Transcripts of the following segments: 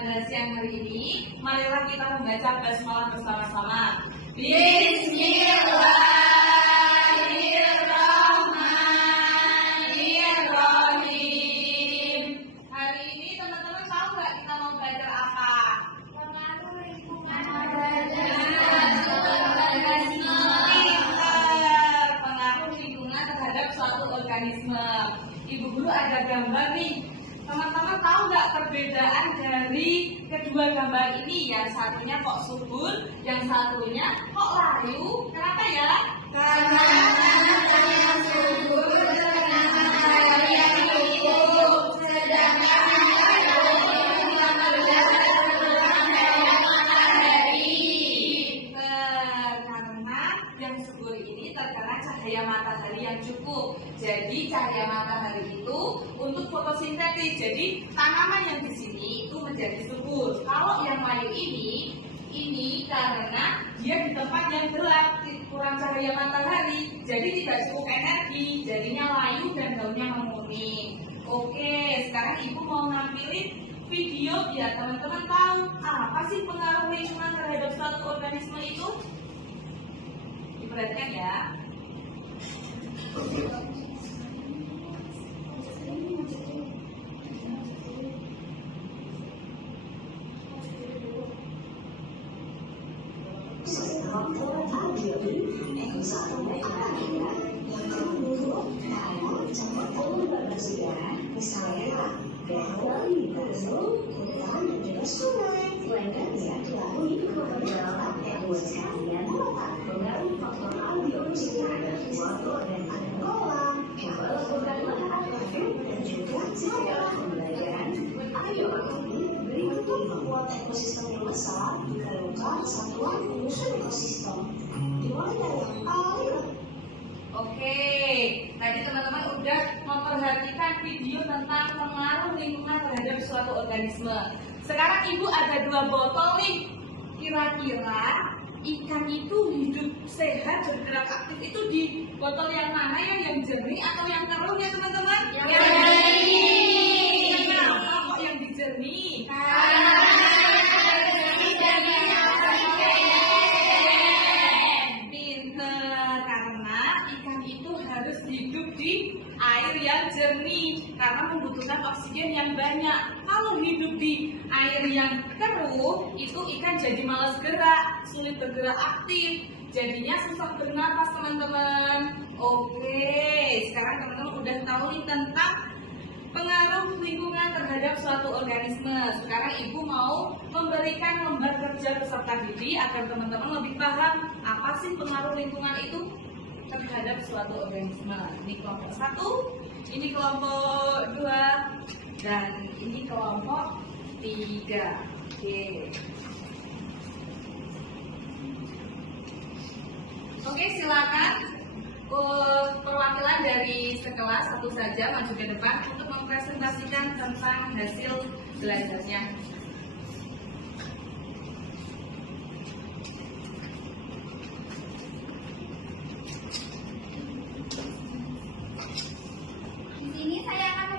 pada siang hari ini, marilah kita membaca basmalah bersama-sama. Bismillahirrahmanirrahim. Hari ini teman-teman tahu nggak kita mau belajar apa? Pengaruh lingkungan terhadap suatu organisme. Ibu guru ada gambar nih. Teman-teman tahu nggak perbedaan dari kedua gambar ini? Yang satunya kok subur, yang satunya kok layu. Kenapa ya? Karena yang subur terkena matahari yang cukup, sedangkan yang layu tidak terkena matahari. Karena yang subur ini terkena cahaya matahari yang cukup. Jadi cahaya matahari itu untuk fotosintesis. Jadi tanaman yang di sini itu menjadi subur. Kalau yang layu ini karena dia di tempat yang gelap, kurang cahaya matahari, jadi tidak cukup energi, jadinya layu dan daunnya menguning. Oke, sekarang ibu mau nampilin video biar teman-teman tahu apa sih pengaruh lingkungan terhadap suatu organisme itu. Diperhatikan ya. Misalnya, danau, gunung, hutan, dan juga sungai. Melainkan dia dilalui beberapa buat sekalian meletak pengaruh faktor biogeometri terhadap suatu dan ada kolam, kabel organik, dan juga sistem pembelajaran. Ayo ini berikut membuat ekosistem yang besar diperlukan satuan penyusun ekosistem. Dimulai dari yang paling. Oke, tadi teman-teman udah memperhatikan video tentang pengaruh lingkungan terhadap suatu organisme. Sekarang ibu ada 2 botol nih. Kira-kira ikan itu hidup sehat bergerak aktif itu di botol yang mana ya? Yang jernih atau yang keruh ya teman-teman? Yang jernih. Kenapa kok yang dijernih? Hidup di air yang jernih karena membutuhkan oksigen yang banyak. Kalau hidup di air yang keruh, itu ikan jadi malas gerak, sulit bergerak aktif, jadinya susah bernapas teman-teman. Oke, sekarang teman-teman udah tahu nih tentang pengaruh lingkungan terhadap suatu organisme. Sekarang ibu mau memberikan lembar kerja peserta didik agar teman-teman lebih paham apa sih pengaruh lingkungan itu terhadap suatu organisme. Ini kelompok 1, ini kelompok 2, dan ini kelompok 3. Oke, silakan perwakilan dari sekelas satu saja maju ke depan untuk mempresentasikan tentang hasil belajarnya.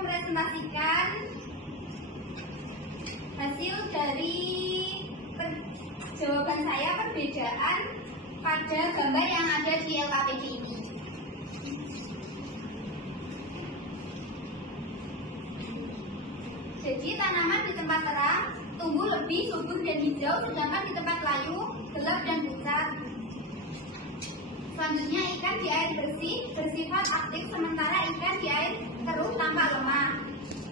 Mempresentasikan hasil dari jawaban saya perbedaan pada gambar yang ada di LKPD ini. Jadi tanaman di tempat terang tumbuh lebih subur dan hijau, sedangkan di tempat layu gelap dan pucat. Selanjutnya ikan di air bersih bersifat aktif, sementara ikan di air keruh tampak lemah.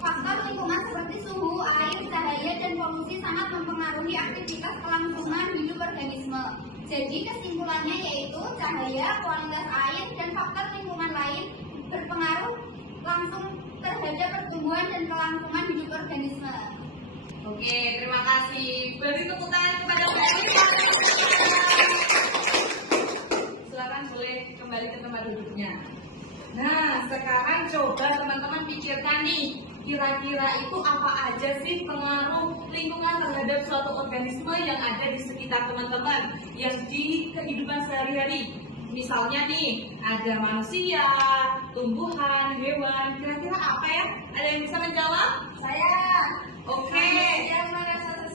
Faktor lingkungan seperti suhu, air, cahaya, dan polusi sangat mempengaruhi aktivitas kelangsungan hidup organisme. Jadi kesimpulannya yaitu cahaya, kualitas air, dan faktor lingkungan lain berpengaruh langsung terhadap pertumbuhan dan kelangsungan hidup organisme. Oke, terima kasih. Beri tepuk tangan kepada Mbak Rita. Silakan boleh kembali ke tempat duduknya. Nah, sekarang coba teman-teman pikirkan nih, kira-kira itu apa aja sih pengaruh lingkungan terhadap suatu organisme yang ada di sekitar teman-teman, yang di kehidupan sehari-hari. Misalnya nih, ada manusia, tumbuhan, hewan, kira-kira apa ya? Ada yang bisa menjawab? Saya. Oke. Yang mana satu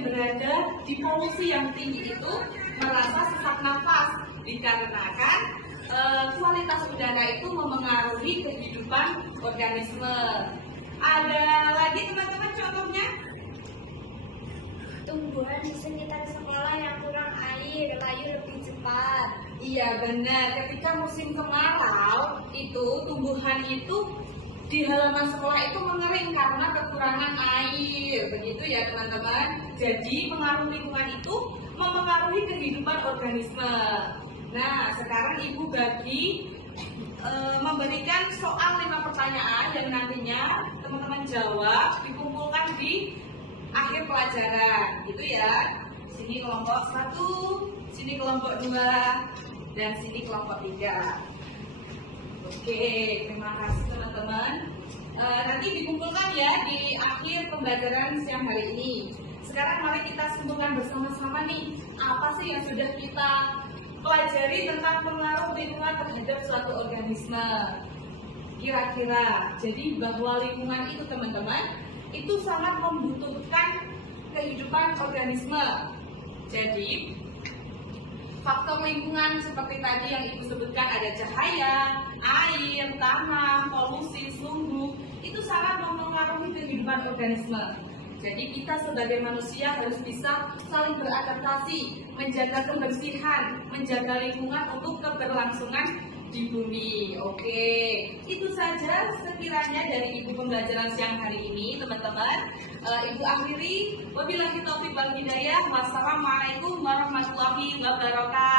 yang berada di polusi yang tinggi itu merasa sesak nafas dikarenakan kualitas udara itu memengaruhi kehidupan organisme. Ada lagi teman-teman contohnya? Tumbuhan di sekitar sekolah yang kurang air layu lebih cepat. Iya benar, ketika musim kemarau itu tumbuhan itu di halaman sekolah itu mengering karena kekurangan air. Begitu ya teman-teman. Jadi pengaruh lingkungan itu mempengaruhi kehidupan organisme. Nah, sekarang Ibu bagi memberikan soal 5 pertanyaan yang nantinya teman-teman jawab dikumpulkan di akhir pelajaran, gitu ya. Sini kelompok 1, sini kelompok 2, dan sini kelompok 3. Oke, terima kasih teman-teman. Nanti dikumpulkan ya di akhir pembelajaran siang hari ini. Sekarang mari kita simpulkan bersama-sama nih, apa sih yang sudah kita pelajari tentang pengaruh lingkungan terhadap suatu organisme. Kira-kira, jadi bahwa lingkungan itu teman-teman, itu sangat membutuhkan kehidupan organisme. Jadi, faktor lingkungan seperti tadi yang Ibu sebutkan ada cahaya, air, tanah, polusi, suhu, itu sangat mempengaruhi kehidupan organisme. Jadi kita sebagai manusia harus bisa saling beradaptasi, menjaga kebersihan, menjaga lingkungan untuk keberlangsungan di bumi. Oke, itu saja sekiranya dari Ibu pembelajaran siang hari ini, teman-teman. Ibu akhiri, wabillahi taufiq wal hidayah. Wassalamualaikum warahmatullahi wabarakatuh.